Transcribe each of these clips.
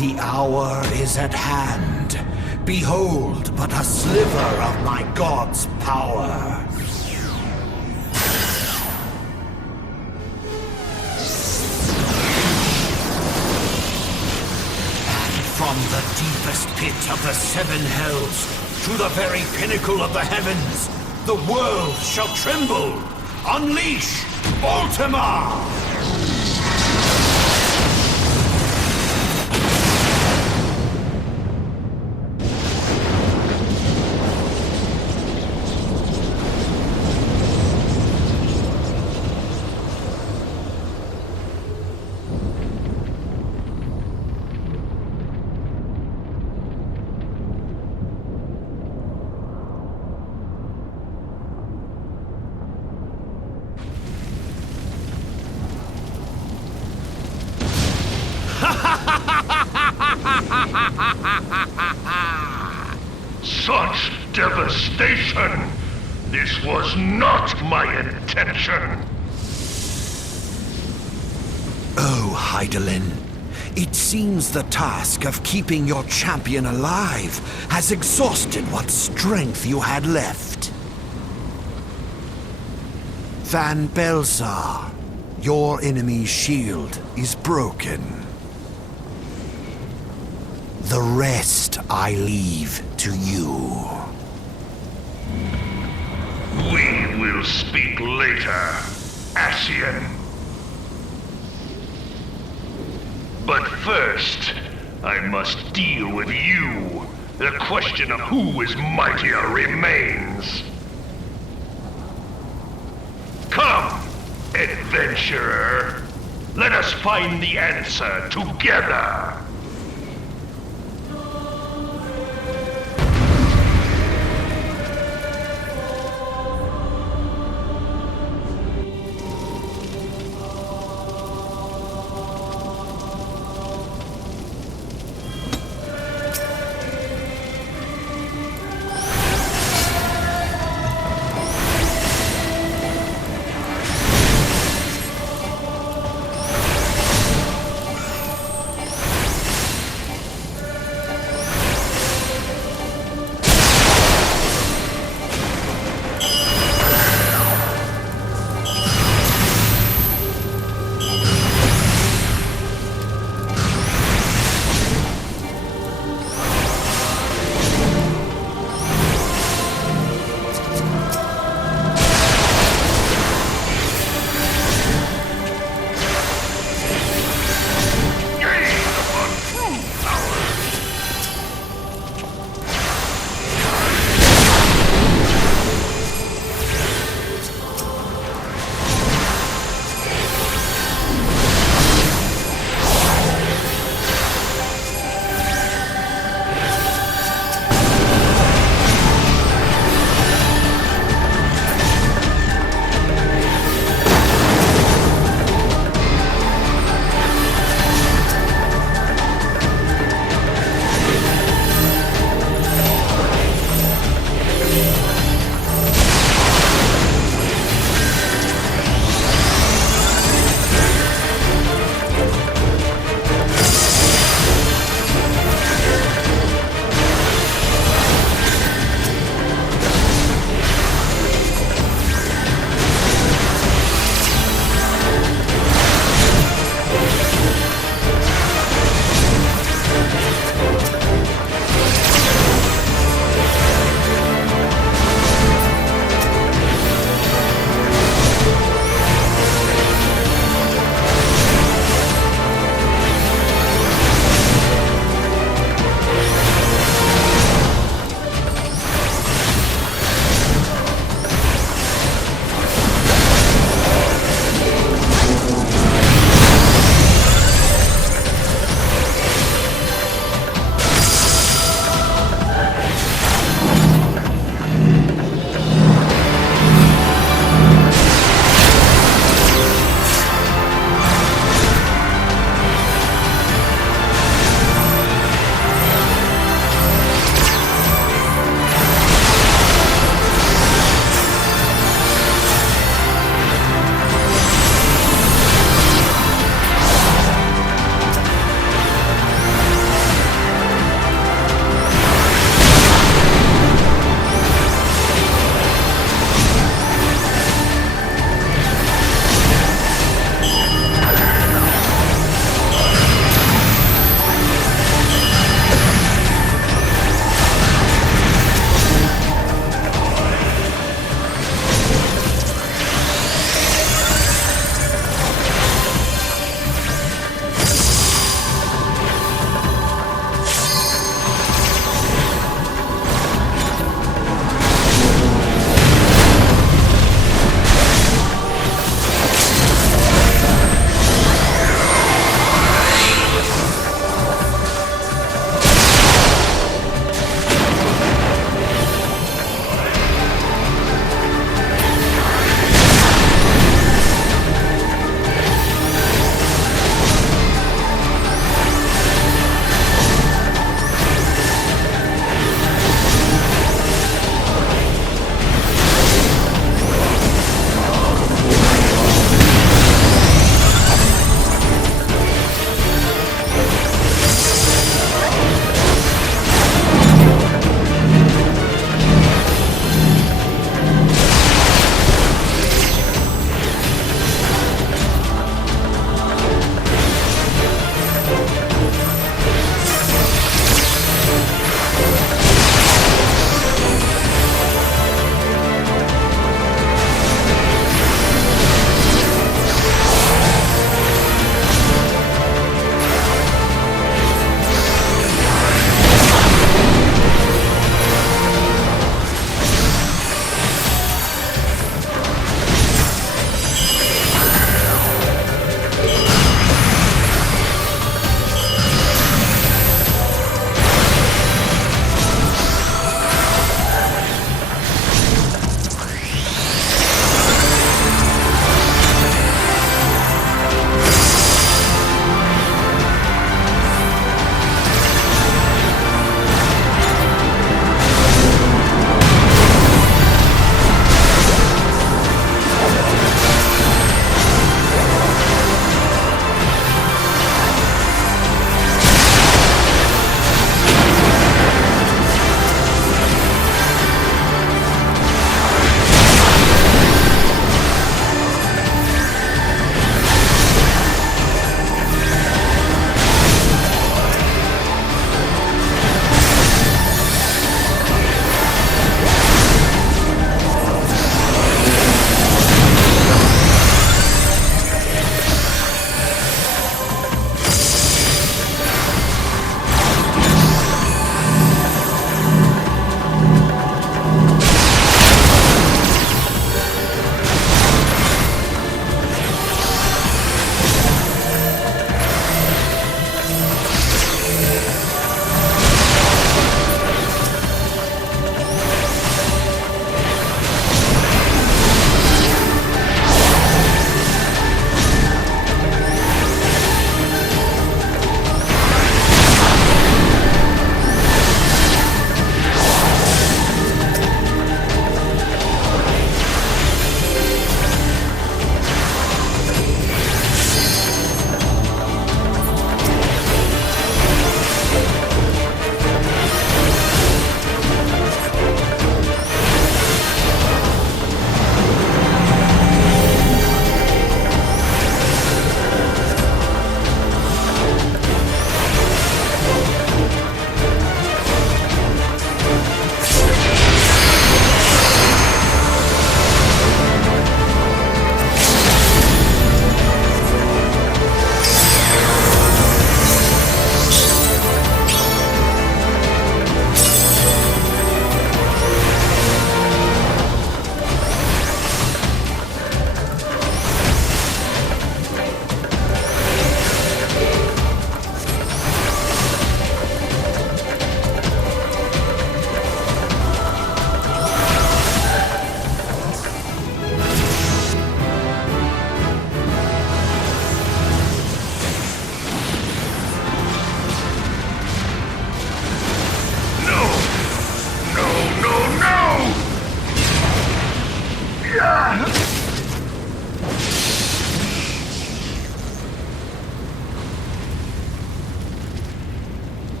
The hour is at hand. Behold but a sliver of my god's power. And from the deepest pit of the seven hells to the very pinnacle of the heavens, the world shall tremble. Unleash Ultima! Such devastation! This was not my intention! Oh, Hydaelyn. It seems the task of keeping your champion alive has exhausted what strength you had left. Van Belsar, your enemy's shield is broken. The rest I leave to you. We will speak later, Ascian. But first, I must deal with you. The question of who is mightier remains. Come, adventurer. Let us find the answer together.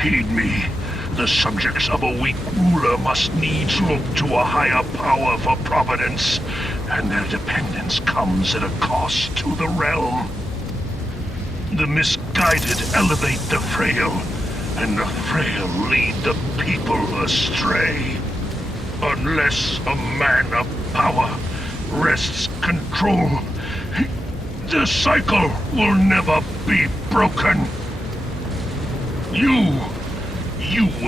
Heed me. The subjects of a weak ruler must needs look to a higher power for providence, and their dependence comes at a cost to the realm. The misguided elevate the frail, and the frail lead the people astray. Unless a man of power wrests control, the cycle will never be broken. You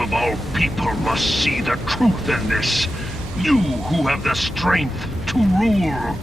of all people must see the truth in this. You who have the strength to rule.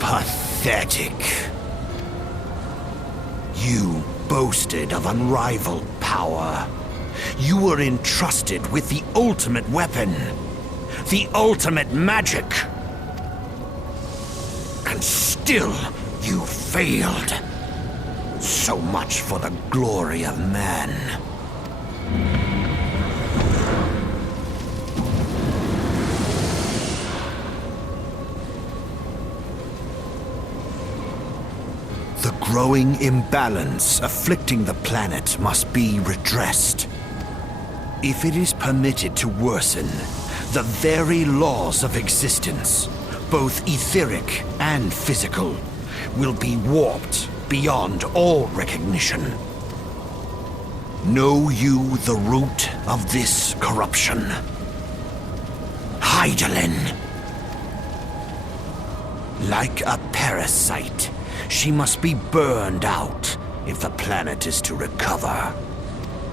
Pathetic. You boasted of unrivaled power. You were entrusted with the ultimate weapon, the ultimate magic. And still, you failed. So much for the glory of man. The growing imbalance afflicting the planet must be redressed. If it is permitted to worsen, the very laws of existence, both etheric and physical, will be warped beyond all recognition. Know you the root of this corruption? Hydaelyn. Like a parasite, she must be burned out if the planet is to recover.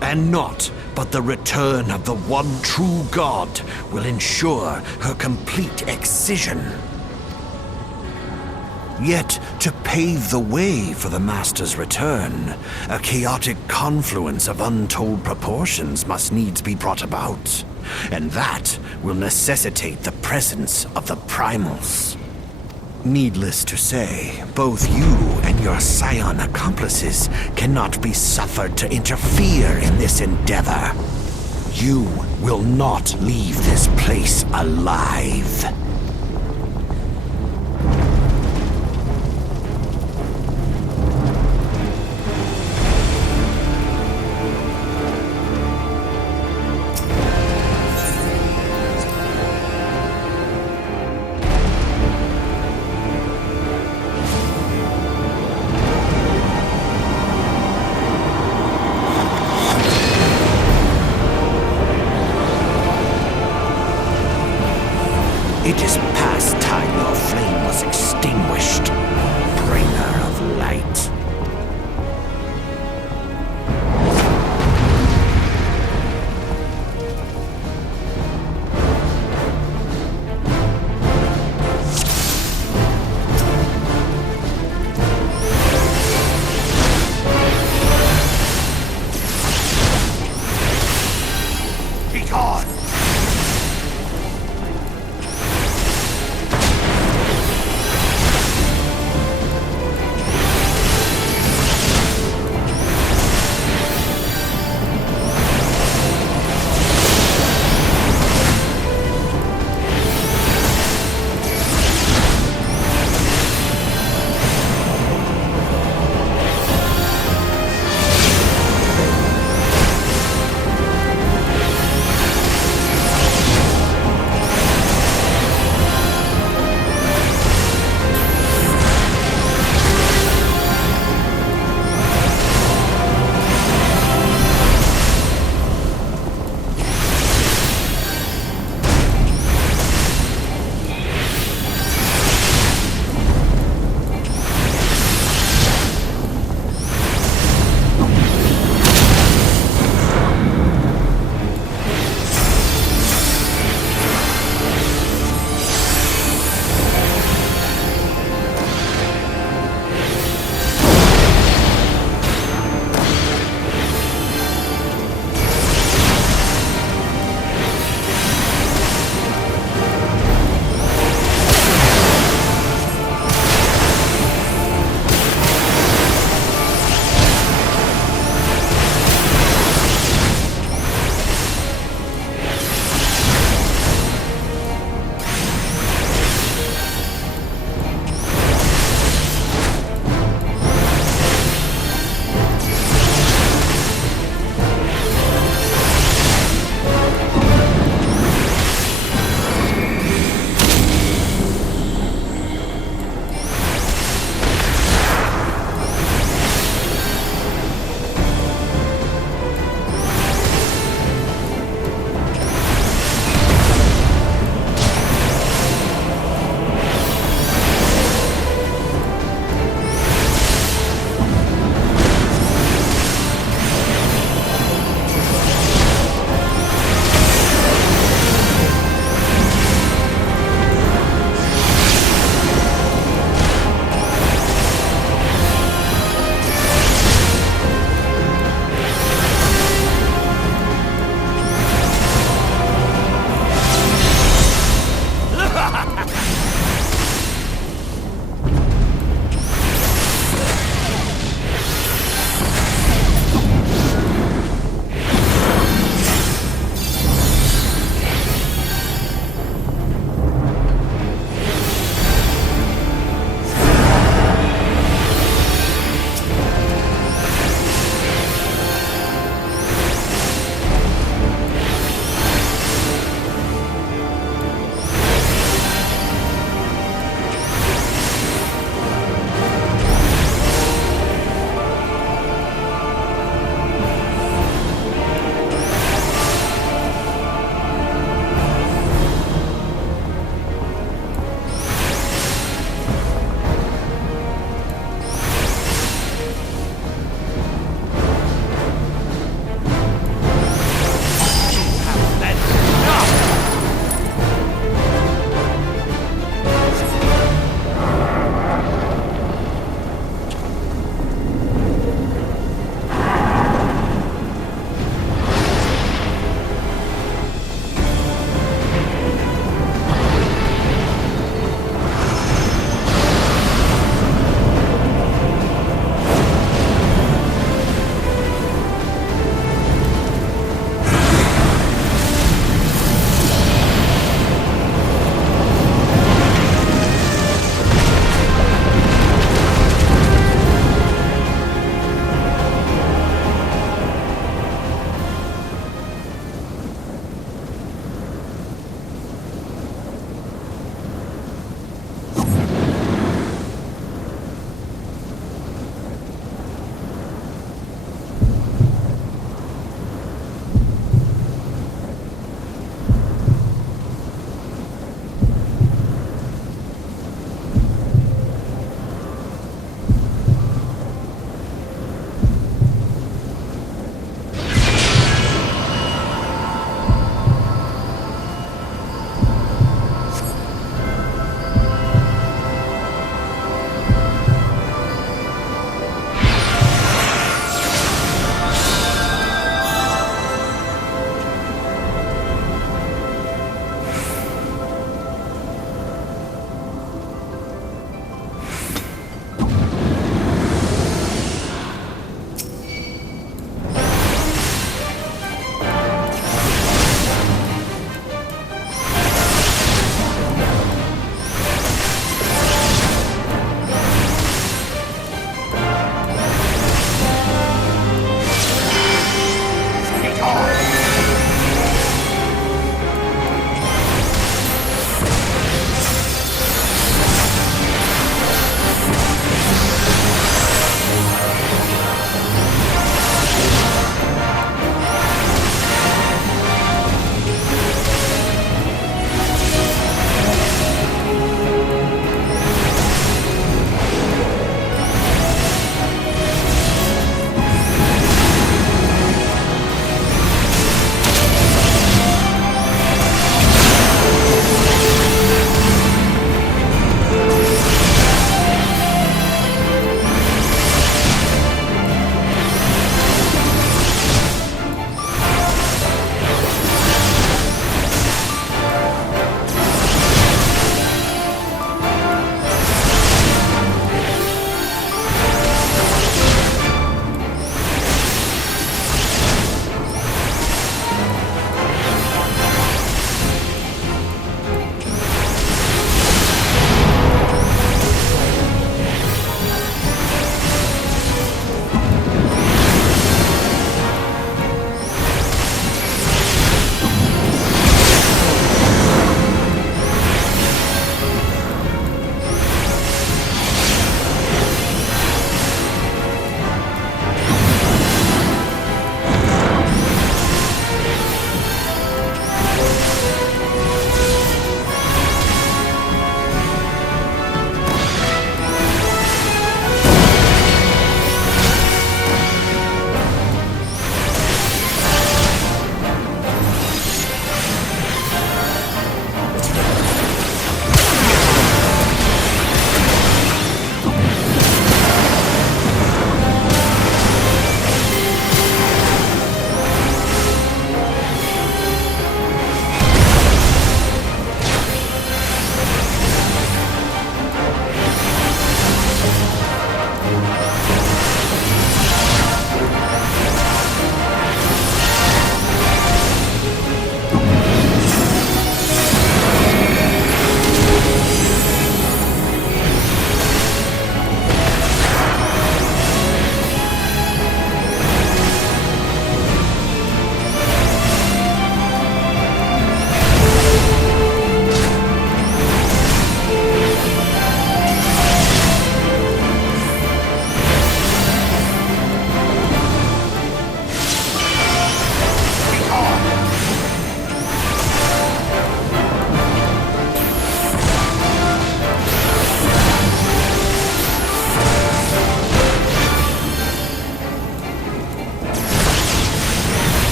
And naught but the return of the one true god will ensure her complete excision. Yet, to pave the way for the Master's return, a chaotic confluence of untold proportions must needs be brought about. And that will necessitate the presence of the primals. Needless to say, both you and your scion accomplices cannot be suffered to interfere in this endeavor. You will not leave this place alive. It is past time your flame was extinguished, bringer of light. Be gone!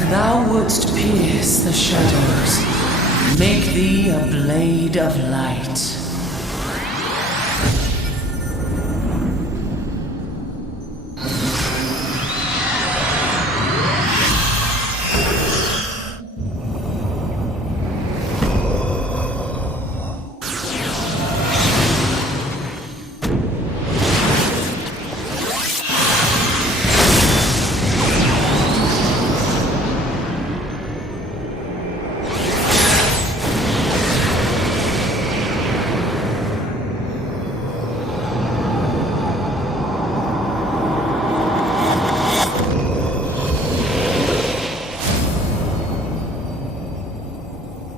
If thou wouldst pierce the shadows, make thee a blade of light.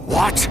What?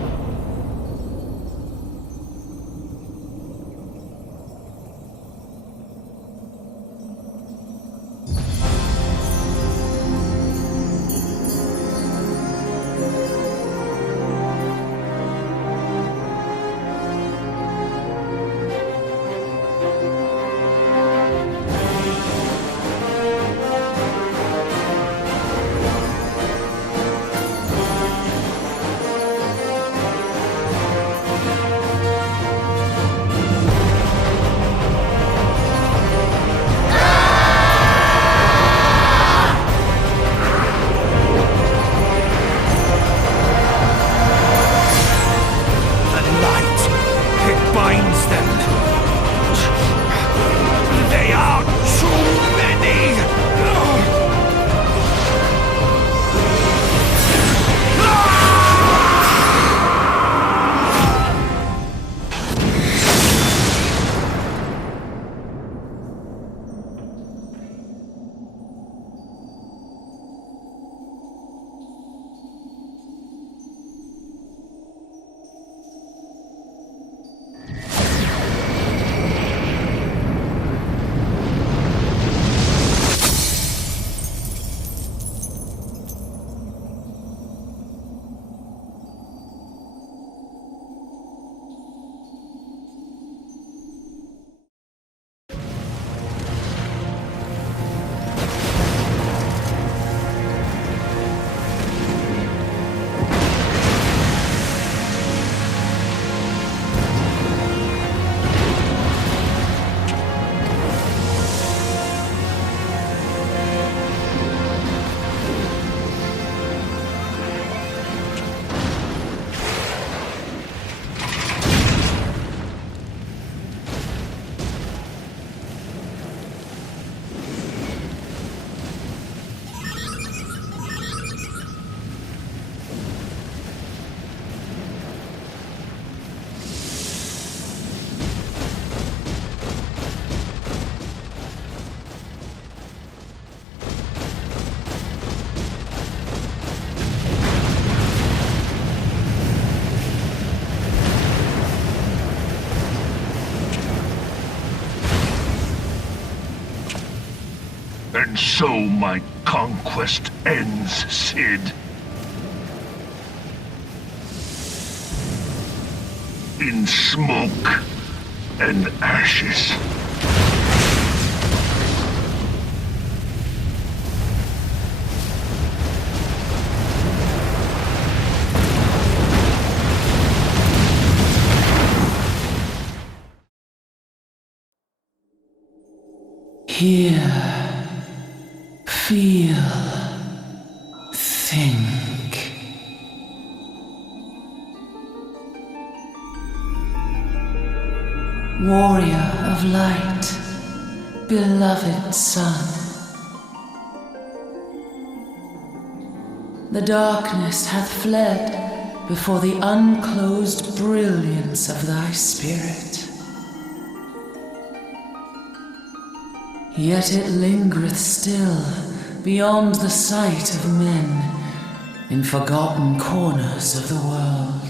And so my conquest ends, Cid. In smoke and ashes. Hear, feel, think. Warrior of light, beloved son. The darkness hath fled before the unclosed brilliance of thy spirit. Yet it lingereth still beyond the sight of men, in forgotten corners of the world.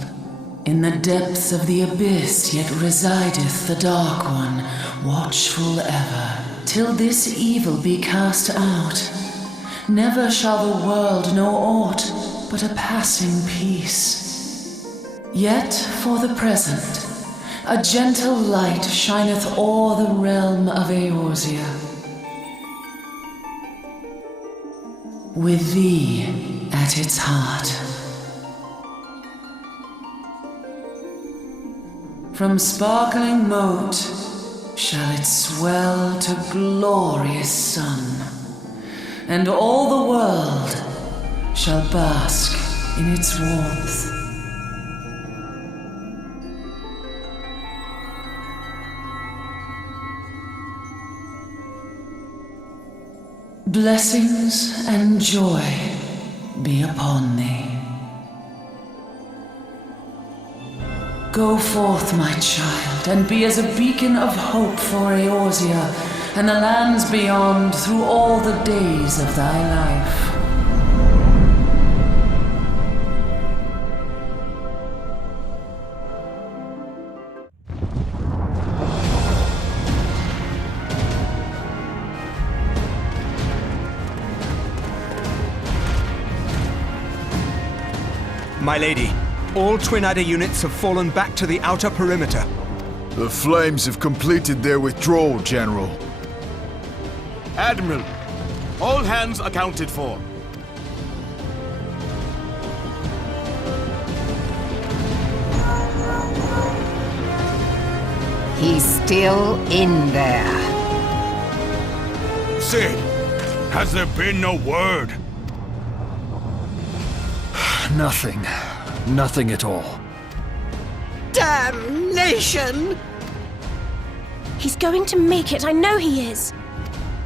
In the depths of the abyss yet resideth the Dark One, watchful ever, till this evil be cast out. Never shall the world know aught but a passing peace. Yet for the present, a gentle light shineth o'er the realm of Eorzea. With thee at its heart. From sparkling moat shall it swell to glorious sun, and all the world shall bask in its warmth. Blessings and joy be upon thee. Go forth, my child, and be as a beacon of hope for Eorzea and the lands beyond through all the days of thy life. My lady, all Twin Adder units have fallen back to the outer perimeter. The Flames have completed their withdrawal, General. Admiral, all hands accounted for. He's still in there. Sid, has there been no word? Nothing. Nothing at all. Damnation! He's going to make it, I know he is.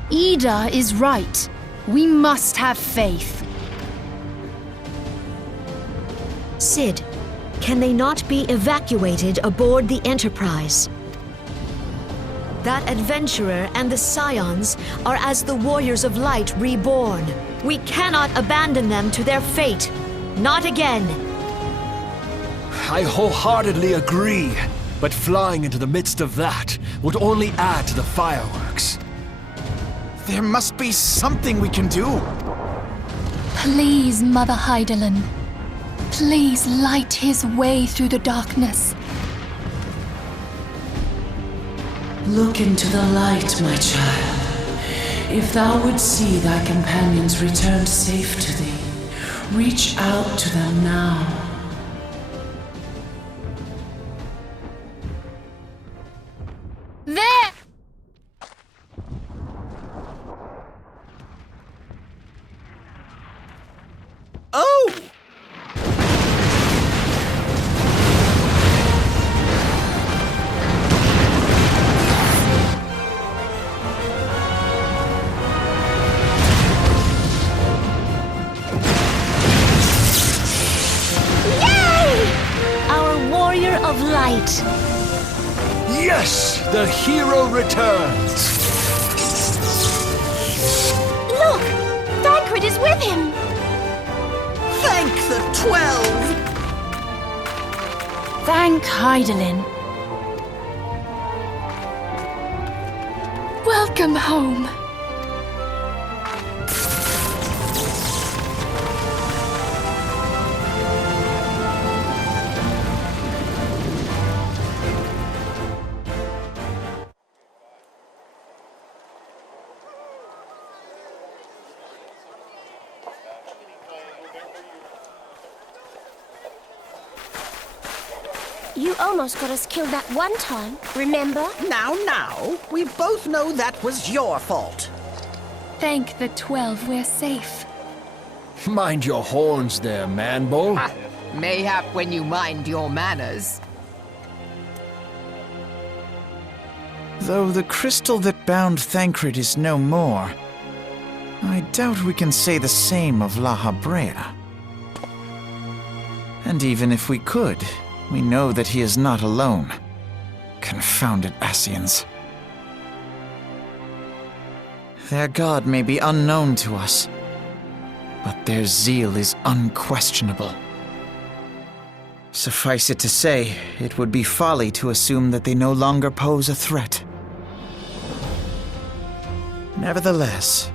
Ida is right. We must have faith. Sid, can they not be evacuated aboard the Enterprise? That adventurer and the Scions are as the Warriors of Light reborn. We cannot abandon them to their fate. Not again. I wholeheartedly agree, but flying into the midst of that would only add to the fireworks. There must be something we can do. Please, Mother Hydaelyn. Please light his way through the darkness. Look into the light, my child. If thou would see thy companions returned safe to thee, reach out to them now. There! Oh! Of light. Yes! The hero returns! Look! Thancred is with him! Thank the 12! Thank Hydaelyn. Welcome home. You almost got us killed that one time, remember? Now, we both know that was your fault. Thank the 12 we're safe. Mind your horns there, man-bull. Mayhap when you mind your manners. Though the crystal that bound Thancred is no more, I doubt we can say the same of La Habrea. And even if we could, we know that he is not alone. Confounded Ascians. Their god may be unknown to us, but their zeal is unquestionable. Suffice it to say, it would be folly to assume that they no longer pose a threat. Nevertheless,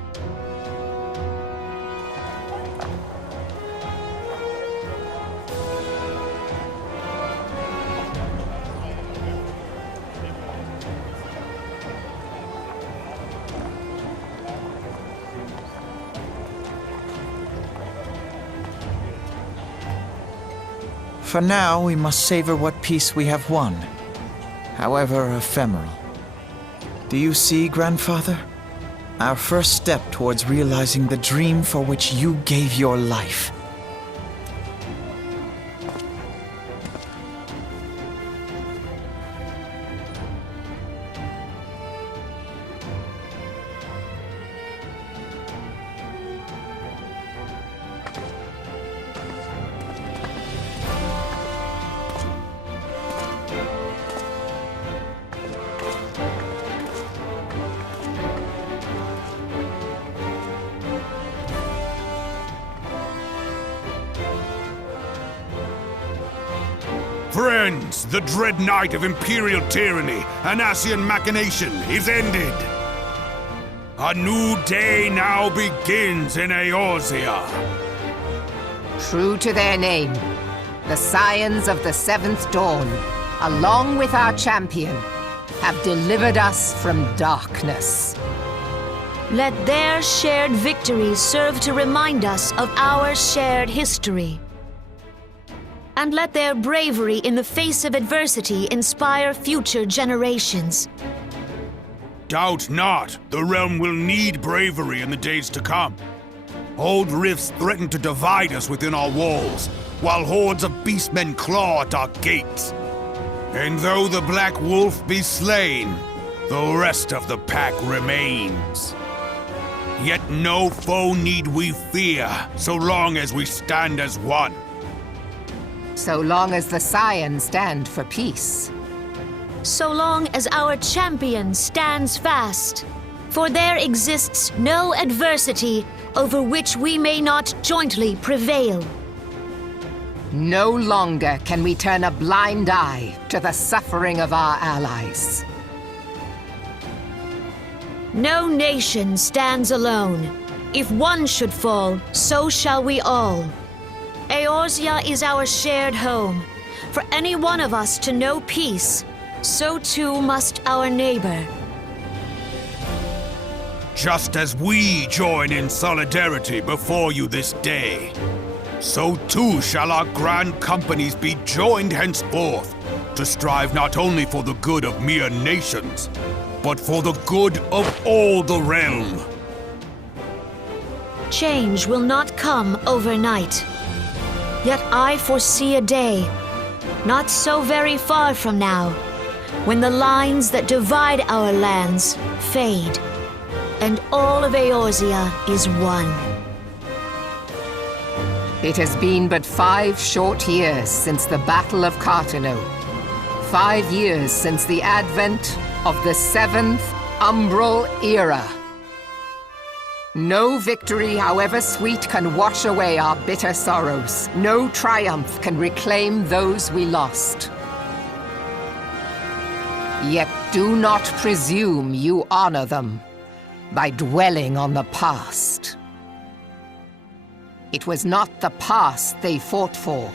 For now, we must savor what peace we have won, however ephemeral. Do you see, Grandfather? Our first step towards realizing the dream for which you gave your life. Friends, the dread night of Imperial tyranny and Asian machination is ended. A new day now begins in Eorzea. True to their name, the Scions of the Seventh Dawn, along with our champion, have delivered us from darkness. Let their shared victories serve to remind us of our shared history. And let their bravery in the face of adversity inspire future generations. Doubt not, the realm will need bravery in the days to come. Old rifts threaten to divide us within our walls, while hordes of beastmen claw at our gates. And though the Black Wolf be slain, the rest of the pack remains. Yet no foe need we fear, so long as we stand as one. So long as the Scions stand for peace. So long as our champion stands fast. For there exists no adversity over which we may not jointly prevail. No longer can we turn a blind eye to the suffering of our allies. No nation stands alone. If one should fall, so shall we all. Eorzea is our shared home. For any one of us to know peace, so too must our neighbor. Just as we join in solidarity before you this day, so too shall our grand companies be joined henceforth to strive not only for the good of mere nations, but for the good of all the realm. Change will not come overnight. Yet I foresee a day, not so very far from now, when the lines that divide our lands fade, and all of Eorzea is one. It has been but 5 short years since the Battle of Cartano. 5 years since the advent of the 7th Umbral Era. No victory, however sweet, can wash away our bitter sorrows. No triumph can reclaim those we lost. Yet do not presume you honor them by dwelling on the past. It was not the past they fought for.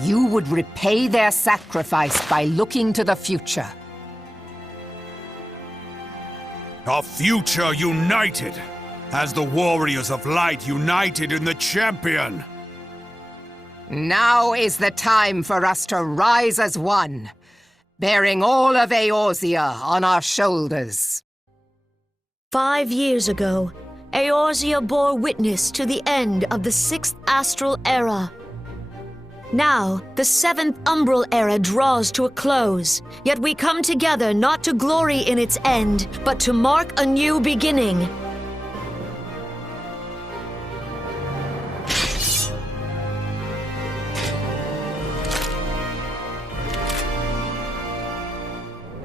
You would repay their sacrifice by looking to the future. A future united, as the warriors of light united in the champion. Now is the time for us to rise as one, bearing all of Eorzea on our shoulders. 5 years ago, Eorzea bore witness to the end of the 6th Astral Era. Now, the 7th Umbral Era draws to a close, yet we come together not to glory in its end, but to mark a new beginning.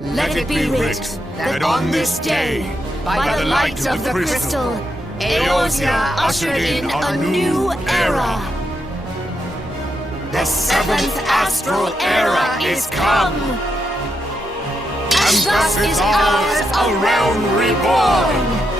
Let it be writ that on this day, by the light of the crystal, Eorzea ushered in a new era. The 7th Astral Era is come! And thus is ours a realm reborn!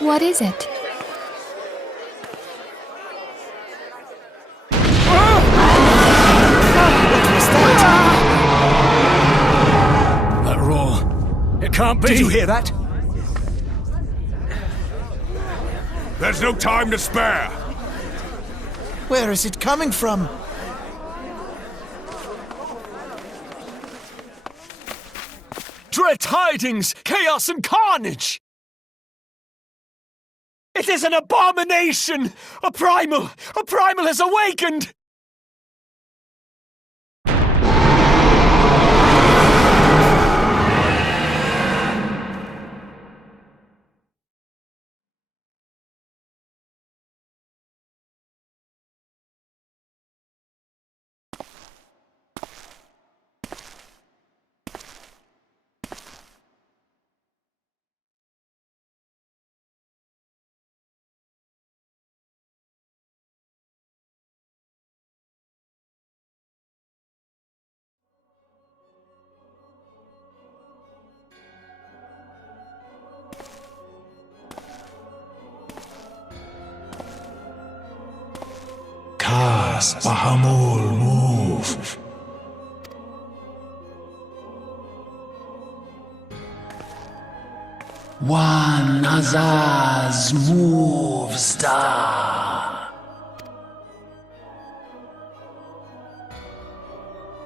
What is it? That roar. It can't be! Did you hear that? There's no time to spare! Where is it coming from? Dread tidings! Chaos and carnage! It is an abomination! A primal has awakened! Cast Bahamul move. One Azaz move star.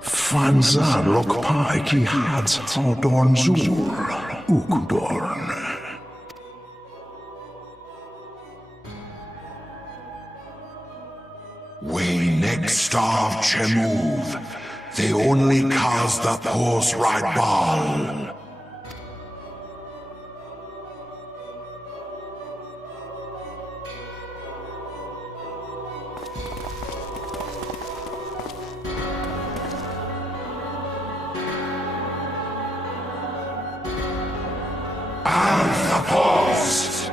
Fanza lokpai ki hats haldorn zur, ukdorn. We next starve Chemuv. They only cause the horse right ball. Alpha Post!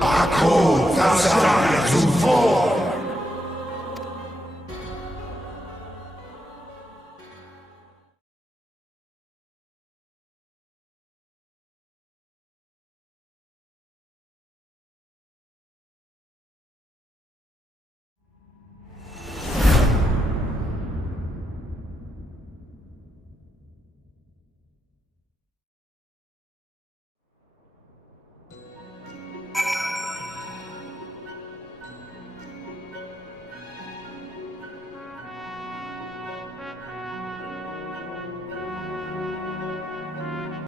Akko, das zu vor!